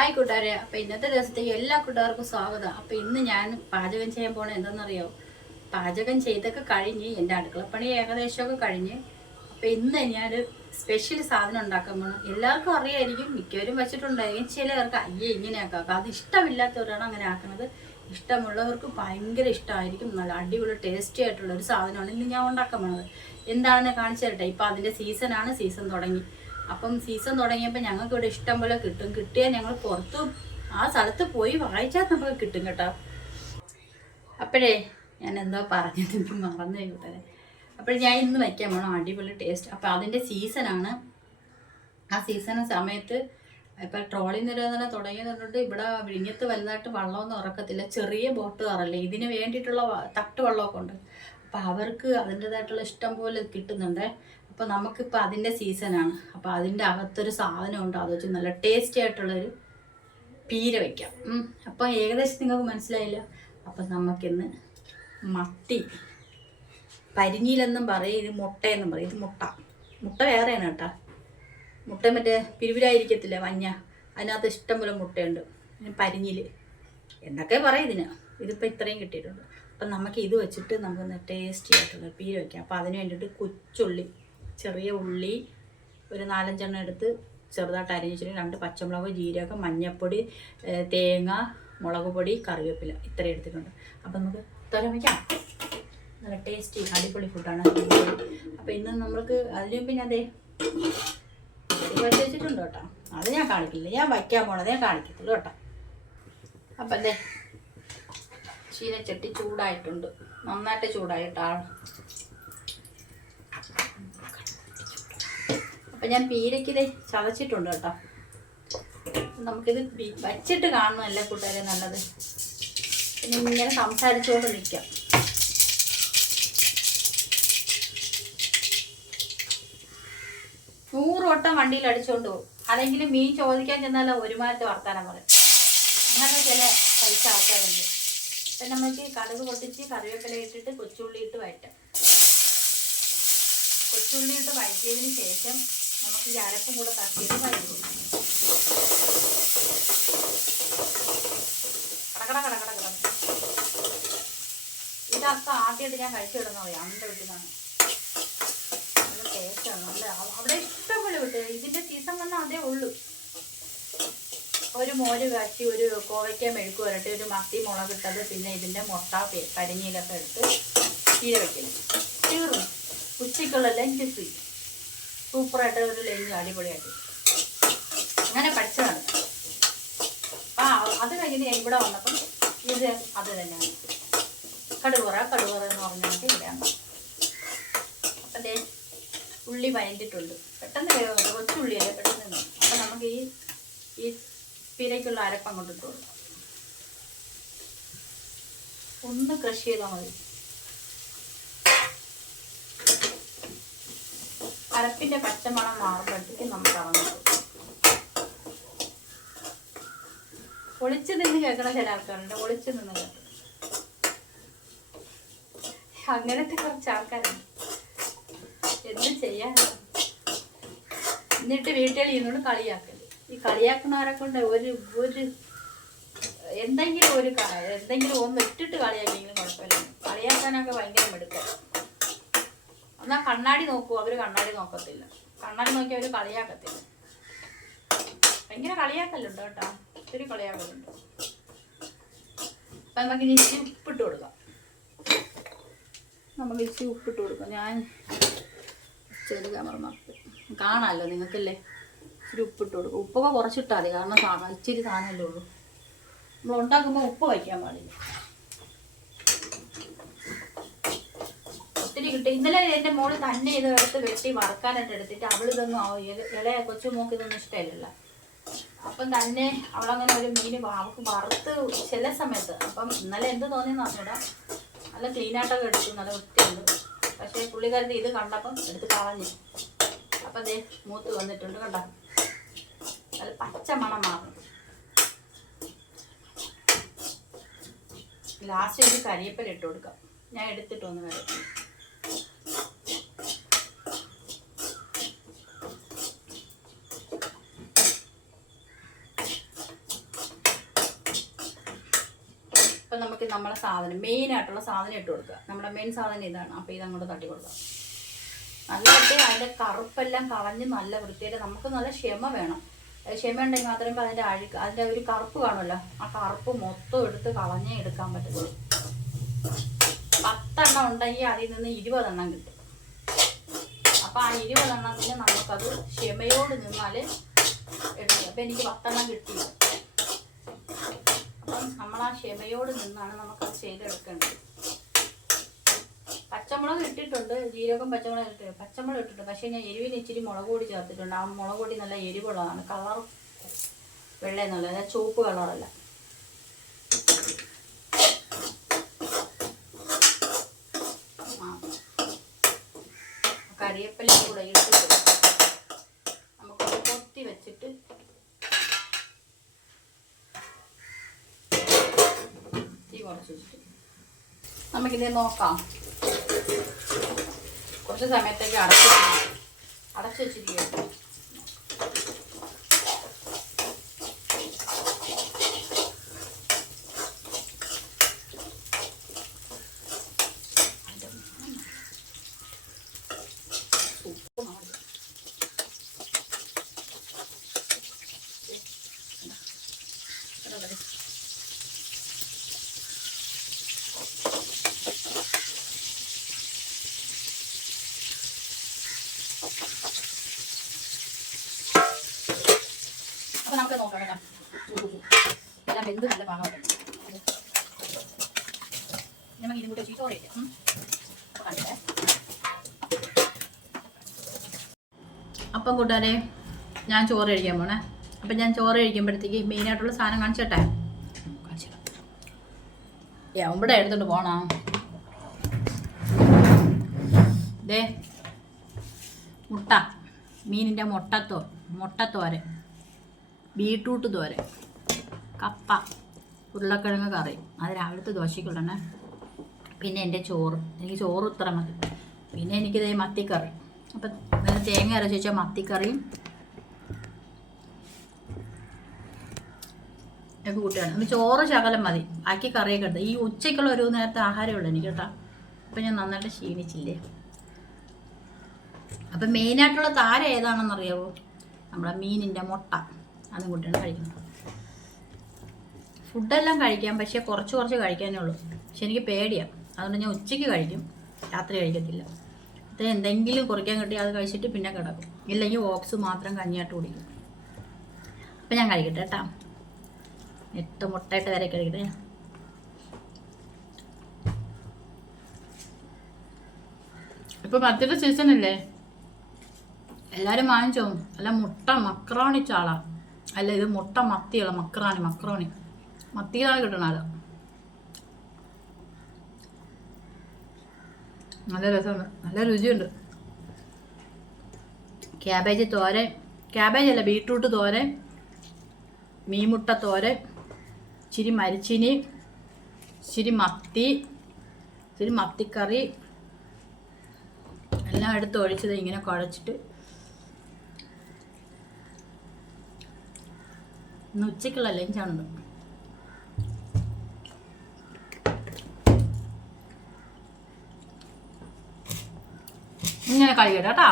Hi കൂട്ടുകാരെ. അപ്പോൾ ഇന്നത്തെ ദിവസത്തേക്ക് എല്ലാ കൂട്ടുകാർക്കും സ്വാഗതം. അപ്പോൾ ഇന്ന് ഞാൻ പാചകം ചെയ്യാൻ പോണത് എന്താണെന്നറിയോ? പാചകം ചെയ്തൊക്കെ കഴിഞ്ഞ് എൻ്റെ അടുക്കളപ്പണി ഏകദേശമൊക്കെ കഴിഞ്ഞ്. അപ്പോൾ ഇന്ന് ഞാൻ സ്പെഷ്യൽ സാധനം ഉണ്ടാക്കാൻ പോകണം. എല്ലാവർക്കും അറിയായിരിക്കും, മിക്കവരും വെച്ചിട്ടുണ്ടായിരിക്കും. ചിലവർക്ക് അയ്യേ ഇങ്ങനെയൊക്കെ ആക്കാം. അത് ഇഷ്ടമില്ലാത്തവരാണ് അങ്ങനെ ആക്കുന്നത്. ഇഷ്ടമുള്ളവർക്ക് ഭയങ്കര ഇഷ്ടമായിരിക്കും. നല്ല അടിപൊളി ടേസ്റ്റി ആയിട്ടുള്ള ഒരു സാധനമാണ് ഇന്ന് ഞാൻ ഉണ്ടാക്കാൻ പോകുന്നത്. എന്താണെന്ന് കാണിച്ചു തരട്ടെ. ഇപ്പോൾ അതിൻ്റെ സീസണാണ്, സീസൺ തുടങ്ങി. അപ്പം സീസൺ തുടങ്ങിയപ്പോൾ ഞങ്ങൾക്ക് ഇവിടെ ഇഷ്ടം പോലെ കിട്ടും. കിട്ടിയാൽ ഞങ്ങൾ പുറത്തും ആ സ്ഥലത്ത് പോയി വായിച്ചാൽ നമുക്ക് കിട്ടും കേട്ടോ. അപ്പോഴേ ഞാൻ എന്തോ പറഞ്ഞത് എനിക്ക് മറന്നു കൂട്ടരെ. അപ്പോൾ ഞാൻ ഇന്ന് വയ്ക്കാൻ പോകണം അടിപൊളി ടേസ്റ്റ്. അപ്പോൾ അതിൻ്റെ സീസണാണ്. ആ സീസൺ സമയത്ത് ഇപ്പം ട്രോളിംഗ് നിരോധനം തുടങ്ങിയതുകൊണ്ട് ഇവിടെ വിഴിഞ്ഞത്ത് വലുതായിട്ട് വള്ളമൊന്നും ഇറക്കത്തില്ല. ചെറിയ ബോട്ടുകാറല്ലേ, ഇതിന് വേണ്ടിയിട്ടുള്ള തട്ട് വള്ളമൊക്കെ ഉണ്ട്. അപ്പോൾ അവർക്ക് അതിൻ്റെതായിട്ടുള്ള ഇഷ്ടം പോലെ കിട്ടുന്നുണ്ട്. അപ്പോൾ നമുക്കിപ്പോൾ അതിൻ്റെ സീസണാണ്. അപ്പോൾ അതിൻ്റെ അകത്തൊരു സാധനമുണ്ട്, അത് വെച്ച് നല്ല ടേസ്റ്റി ആയിട്ടുള്ളൊരു പീര വയ്ക്കാം. അപ്പോൾ ഏകദേശം നിങ്ങൾക്ക് മനസ്സിലായില്ല. അപ്പം നമുക്കിന്ന് മത്തി, പരിഞ്ഞിലെന്നും പറയും, ഇത് മുട്ടയെന്നും പറയും. ഇത് മുട്ട വേറെയാണ് കേട്ടോ. മുട്ട മറ്റേ പിരിവിലായിരിക്കത്തില്ല, മഞ്ഞ, അതിനകത്ത് ഇഷ്ടംപോലെ മുട്ടയുണ്ട്. പരിഞ്ഞിൽ എന്നൊക്കെ പറയും ഇതിന്. ഇതിപ്പോൾ ഇത്രയും കിട്ടിയിട്ടുണ്ട്. അപ്പം നമുക്ക് ഇത് വെച്ചിട്ട് നമുക്കൊന്ന് ടേസ്റ്റി ആയിട്ടുള്ള പീര വയ്ക്കാം. അപ്പോൾ അതിന് വേണ്ടിയിട്ട് കൊച്ചുള്ളി, ചെറിയ ഉള്ളി ഒരു 4-5 എണ്ണം എടുത്ത് ചെറുതായിട്ട് അരിഞ്ഞിട്ട് 2 പച്ചമുളക്, ജീരകം, മഞ്ഞൾപ്പൊടി, തേങ്ങ, മുളക് പൊടി, കറിവേപ്പില ഇത്രയും എടുത്തിട്ടുണ്ട്. അപ്പം നമുക്ക് തോരൻ വയ്ക്കാം. നല്ല ടേസ്റ്റി അടിപൊളി ഫുഡാണ്. അപ്പോൾ ഇന്ന് നമ്മൾക്ക് അതിന് പിന്നെ അതേ വെച്ചിട്ടുണ്ട് കേട്ടോ. അത് ഞാൻ കാണിക്കില്ല, ഞാൻ വയ്ക്കാൻ പോണത് ഞാൻ കാണിക്കത്തുള്ളൂ കേട്ടോ. അപ്പം അല്ലേ ചീനച്ചട്ടി ചൂടായിട്ടുണ്ട്, നന്നായിട്ട് ചൂടായിട്ടാണ്. അപ്പം ഞാൻ പീരയ്ക്കിത് ചതച്ചിട്ടുണ്ട് കേട്ടോ. നമുക്കിത് വച്ചിട്ട് കാണുന്നതല്ല കൂട്ടുകാരെ നല്ലത്. പിന്നെ ഇങ്ങനെ സംസാരിച്ചുകൊണ്ട് നിൽക്കാം. നൂറ് വട്ടം വണ്ടിയിൽ അടിച്ചുകൊണ്ട് പോകും. അല്ലെങ്കിൽ മീൻ ചോദിക്കാൻ ചെന്നാലോ ഒരുമാറ്റം വർത്താനം പറയും. അങ്ങനെ ചില പൈസ ആൾക്കാരുണ്ട്. അപ്പം നമുക്ക് കടുക് പൊട്ടിച്ച് കറിവേപ്പില ഇട്ടിട്ട് കൊച്ചുള്ളി ഇട്ട് വഴറ്റാം. കൊച്ചുള്ളി ഇട്ട് വഴറ്റിയതിന് ശേഷം നമുക്ക് ഈ അരപ്പും കൂടെ തട്ടിയിട്ട് വഴറ്റും. ഇതൊക്കെ ആദ്യമായിട്ട് ഞാൻ കഴിച്ചിടുന്ന പറയാം. അന്റെ വീട്ടിലാണ് നല്ല ടേസ്റ്റാണ്. നല്ല അവിടെ ഇഷ്ടംപോലെ വിട്ട്. ഇതിൻ്റെ സീസൺ വന്നാൽ അതേ ഉള്ളൂ. ഒരു മോര് കാച്ചി, ഒരു കോവയ്ക്ക മെഴുക്ക് വരട്ടി, ഒരു മത്തി മുളകിട്ടത്, പിന്നെ ഇതിൻ്റെ മുട്ട കരിഞ്ഞിലൊക്കെ എടുത്ത് ചീര വയ്ക്കണം. തീർന്നു. ഉച്ചയ്ക്കുള്ള ലഞ്ച് ഫ്രീ. സൂപ്പറായിട്ട് ഒരു ലഞ്ച് അടിപൊളിയായിട്ട് അങ്ങനെ പഠിച്ചതാണ്. അത് കഴിഞ്ഞിട്ട് ഞാൻ ഇവിടെ വന്നപ്പം ഇത് അത് തന്നെയാണ്. കടുവറ എന്ന് പറഞ്ഞാൽ ഇവിടെയാണ്. അപ്പം ദേ ഉള്ളി വഴണ്ടിട്ടുണ്ട്. പെട്ടെന്ന് വേഗം കൊച്ചുള്ളിയല്ലേ, പെട്ടെന്ന്. അപ്പം നമുക്ക് ഈ പീരയ്ക്കുള്ള അരപ്പ് അങ്ങോട്ട് ഇട്ട് കൊടുക്കാം. ഒന്ന് ക്രഷ് ചെയ്താൽ മതി. അരപ്പിൻ്റെ പച്ചമണം മാറുമ്പോഴത്തേക്ക് നമുക്ക് ഇറങ്ങും. ഒളിച്ചു നിന്ന് കേൾക്കണ ചില ആൾക്കാരുണ്ട്, ഒളിച്ചു നിന്ന് കേൾക്കണം. അങ്ങനത്തെ കുറച്ച് ആൾക്കാരുണ്ട്. എന്ത് ചെയ്യാനാണ്? എന്നിട്ട് വീട്ടിൽ ഇരുന്നോട് കളിയാക്കല്. ഈ കളിയാക്കുന്നവരെ കൊണ്ട് ഒരു എന്തെങ്കിലും ഒന്ന് ഇട്ടിട്ട് കളിയാക്കിയെങ്കിലും കുഴപ്പമില്ല. കളിയാക്കാനൊക്കെ ഭയങ്കര മെടുക്കാം. എന്നാൽ കണ്ണാടി നോക്കൂ, അവർ കണ്ണാടി നോക്കത്തില്ല. കണ്ണാടി നോക്കി അവർ കളിയാക്കത്തില്ല. ഭയങ്കര കളിയാക്കലുണ്ട് കേട്ടോ, ഒത്തിരി കളിയാക്കലുണ്ട്. അപ്പം നമുക്ക് ഇച്ചിരി ഉപ്പിട്ട് കൊടുക്കാം. നമുക്ക് ഇച്ചിരി ഉപ്പിട്ട് കൊടുക്കാം. ഞാൻ ചെറുതാ മറന്നു കാണാമല്ലോ നിങ്ങൾക്കല്ലേ. ഇച്ചിരി ഉപ്പിട്ട് കൊടുക്കും. ഉപ്പൊക്കെ കുറച്ചിട്ടാൽ മതി, കാരണം ഇച്ചിരി സാധനമല്ലേ ഉള്ളൂ. നമ്മൾ ഉണ്ടാക്കുമ്പോൾ ഉപ്പ് വയ്ക്കാൻ പാടില്ല. ഒത്തിരി കിട്ടും. ഇന്നലെ എൻ്റെ മോള് തന്നെ ഇത് എടുത്ത് വെട്ടി വറുക്കാനായിട്ട് എടുത്തിട്ട് അവളിതൊന്നും ഇളയ കൊച്ചുമോക്ക് ഇതൊന്നും ഇഷ്ടമില്ല. അപ്പം തന്നെ അവളങ്ങനെ ഒരു മീൻ അവൾക്ക് വറുത്ത് ചില സമയത്ത്. അപ്പം ഇന്നലെ എന്ത് തോന്നിയെന്ന് പറഞ്ഞൂടാ, നല്ല ക്ലീനായിട്ടൊക്കെ എടുത്തു, നല്ല വൃത്തിയുണ്ട്. പക്ഷേ പുള്ളിക്കാരൻ്റെ ഇത് കണ്ടപ്പം എടുത്ത് കളഞ്ഞു. അപ്പം ദേ മൂത്ത് വന്നിട്ടുണ്ട് കണ്ടോ. നല്ല പച്ച മണം മാറും. ലാസ്റ്റ് ഒരു കരിയേപ്പില ഇട്ട് കൊടുക്കാം. ഞാൻ എടുത്തിട്ട് വന്ന് വരും. നമുക്ക് നമ്മളെ സാധനം മെയിനായിട്ടുള്ള സാധനം ഇട്ട് കൊടുക്കുക. നമ്മുടെ മെയിൻ സാധനം ഇതാണ്. അപ്പോൾ ഇതങ്ങോട്ട് തട്ടി കൊടുക്കുക. നല്ലതായിട്ട് അതിൻ്റെ കറുപ്പെല്ലാം കളഞ്ഞ് നല്ല വൃത്തിയായിട്ട് നമുക്ക് നല്ല ക്ഷമ വേണം. ക്ഷമ ഉണ്ടെങ്കിൽ മാത്രമേ അതിൻ്റെ ഒരു കറുപ്പ് കാണുമല്ലോ, ആ കറുപ്പ് മൊത്തം എടുത്ത് കളഞ്ഞേ എടുക്കാൻ പറ്റുള്ളൂ. 10 എണ്ണം ഉണ്ടെങ്കിൽ അതിൽ നിന്ന് 20 എണ്ണം കിട്ടും. അപ്പോൾ ആ 20 എണ്ണത്തിന് നമുക്കത് ക്ഷമയോട് നിന്നാൽ എടുക്കും. അപ്പോൾ എനിക്ക് 10 എണ്ണം കിട്ടിയില്ല. അപ്പം നമ്മൾ ആ ക്ഷമയോട് നിന്നാണ് നമുക്കത് ചെയ്തെടുക്കേണ്ടത്. പച്ചമുളക് ഇട്ടിട്ടുണ്ട്, ജീരകം പച്ചമുളക് ഇട്ടിട്ടുണ്ട്, പച്ചമുളക് ഇട്ടിട്ടുണ്ട്. പക്ഷേ ഞാൻ എരിവിന് ഇച്ചിരി മുളക് പൊടി ചേർത്തിട്ടുണ്ട്. ആ മുളക് പൊടി നല്ല എരിവുള്ളതാണ്. കളർ വെള്ള എന്നുള്ളത്, അതായത് ചുവപ്പ് കളറല്ല. കരിയേപ്പില കൂടെ ഇട്ടിട്ട് നമുക്ക് കൊത്തി വെച്ചിട്ട് തീ കുറച്ച് വെച്ചിട്ട് നമുക്കിത് നോക്കാം. കുറച്ച് സമയത്തേക്ക് അടച്ചു വെച്ചിരിക്കുക. അപ്പോൾ നമുക്ക് നോക്കാം കേട്ടോ. എല്ലാം വെന്ത് നല്ല പാകമായിട്ട് നമുക്ക് ഇതും കൂടി ചോറ് കഴിക്കാം. കണ്ടിട്ടേ. അപ്പം കൂട്ടുകാരെ, ഞാൻ ചോറ് കഴിക്കാൻ പോണേ. അപ്പം ഞാൻ ചോറ് കഴിക്കുമ്പോഴത്തേക്ക് മെയിനായിട്ടുള്ള സാധനം കാണിച്ചോട്ടെ. ഇവിടെ എടുത്തോണ്ട് പോണോ? ദേ മുട്ട, മീനിൻ്റെ മുട്ടത്തോരൻ, ബീട്രൂട്ട് തോരൻ, കപ്പ, ഉരുളക്കിഴങ്ങ് കറി. അത് രാവിലത്തെ ദോശയ്ക്കുള്ളണേ. പിന്നെ എൻ്റെ ചോറ്, എനിക്ക് ചോറ് ഇത്ര മതി. പിന്നെ എനിക്കിത് മത്തിക്കറി. അപ്പം നേരെ തേങ്ങ അരച്ച് വെച്ചാൽ മത്തിക്കറിയും ഒക്കെ കൂട്ടിയാണ്. അപ്പം ചോറ് ശകലം മതി, ബാക്കി കറിയൊക്കെ എടുത്ത്. ഈ ഉച്ചയ്ക്കുള്ള ഒരു നേരത്തെ ആഹാരമേ ഉള്ളൂ എനിക്ക് കേട്ടോ. അപ്പം ഞാൻ നന്നായിട്ട് ക്ഷീണിച്ചില്ലേ. അപ്പം മെയിനായിട്ടുള്ള താരം ഏതാണെന്നറിയാവോ? നമ്മുടെ മീനിൻ്റെ മുട്ട. അതും കൂട്ടിയാണ് കഴിക്കുന്നത്. ഫുഡെല്ലാം കഴിക്കാം, പക്ഷേ കുറച്ച് കഴിക്കാനേ ഉള്ളൂ. പക്ഷെ എനിക്ക് പേടിയാണ്. അതുകൊണ്ട് ഞാൻ ഉച്ചയ്ക്ക് കഴിക്കും, രാത്രി കഴിക്കത്തില്ല. അത് എന്തെങ്കിലും കുറയ്ക്കാൻ കിട്ടി അത് കഴിച്ചിട്ട് പിന്നെ കിടക്കും. ഇല്ലെങ്കിൽ ഓക്സ് മാത്രം കഞ്ഞിയായിട്ട് കുടിക്കും. അപ്പം ഞാൻ കഴിക്കട്ടെ കേട്ടോ. 8 മുട്ടയിട്ട് വരെ കഴിക്കട്ടെ. ഇപ്പം മത്തിയുടെ സീസണല്ലേ, എല്ലാവരും വാങ്ങിച്ചോ. അല്ല മുട്ട മക്രോണി ചാള അല്ല, ഇത് മുട്ട മത്തിയുള്ള മക്രോണി മത്തിയിലാണ് കിട്ടണത്. നല്ല രസമുണ്ട്, നല്ല രുചിയുണ്ട്. ക്യാബേജ് തോരൻ, ക്യാബേജ് അല്ല ബീട്രൂട്ട് തോരൻ, മീൻമുട്ട തോരൻ, ഇച്ചിരി മരിച്ചിനി, ഇച്ചിരി മത്തിക്കറി എല്ലാം എടുത്ത് ഒഴിച്ചത് ഇങ്ങനെ കുഴച്ചിട്ട് ഇന്ന് ഉച്ചയ്ക്കുള്ള ലഞ്ചാണത്. ഇങ്ങനെ കഴിക്കട്ടെ കേട്ടോ.